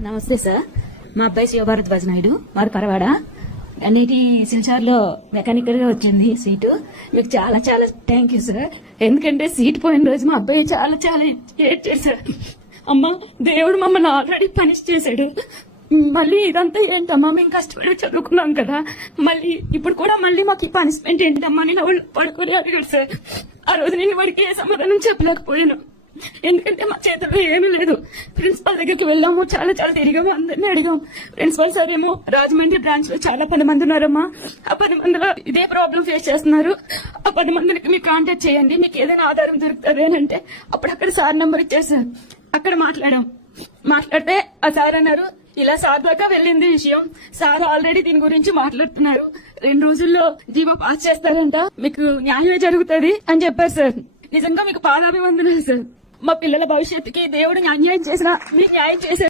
Sir నమస్తే sir. మా అబ్బాయి శివభారద్వాజ్ నాయుడు, మాది పరవాడ. అన్నిటి సిల్చార్లో మెకానికల్ గా వచ్చింది సీటు. మీకు చాలా చాలా థ్యాంక్ యూ సార్. ఎందుకంటే సీట్ పోయిన రోజు మా అబ్బాయి చాలా చాలా ఏడ్ చేశారు. అమ్మా, దేవుడు మమ్మల్ని ఆల్రెడీ పనిష్ చేశాడు. మళ్ళీ ఇదంతా ఏంటమ్మా, మేము కష్టపడి చదువుకున్నాం కదా, మళ్ళీ ఇప్పుడు కూడా మళ్ళీ మాకు ఈ పనిష్మెంట్ ఏంటమ్మా అని వాళ్ళు పడుకొని అడిగాడు సార్. ఆ రోజు నేను వాడికి ఏ సమాధానం చెప్పలేకపోయాను, ఎందుకంటే మా చేతుల్లో ఏమీ లేదు. ప్రిన్సిపల్ దగ్గరికి వెళ్ళాము, చాలా చాలా తిరిగాము, అందరినీ అడిగాం. ప్రిన్సిపల్ సార్ ఏమో రాజమండ్రి బ్రాంచ్ లో చాలా 10 మంది ఉన్నారమ్మా, ఆ 10 మందిలో ఇదే ప్రాబ్లం ఫేస్ చేస్తున్నారు, ఆ 10 మందికి మీరు కాంటాక్ట్ చేయండి, మీకు ఏదైనా ఆధారం దొరుకుతుంది అని అంటే అప్పుడు అక్కడ సార్ నెంబర్ ఇచ్చేసారు. అక్కడ మాట్లాడితే ఆ సార్ అన్నారు, ఇలా సార్ దాకా వెళ్ళింది విషయం, సార్ ఆల్రెడీ దీని గురించి మాట్లాడుతున్నారు, 2 రోజుల్లో జీవో పాస్ చేస్తారంట, మీకు న్యాయమే జరుగుతుంది అని చెప్పారు సార్. నిజంగా మీకు పాదాభివందనాలు సార్. మా పిల్లల భవిష్యత్తుకి దేవుడు అన్యాయం చేసినా మీకు న్యాయం చేశారు.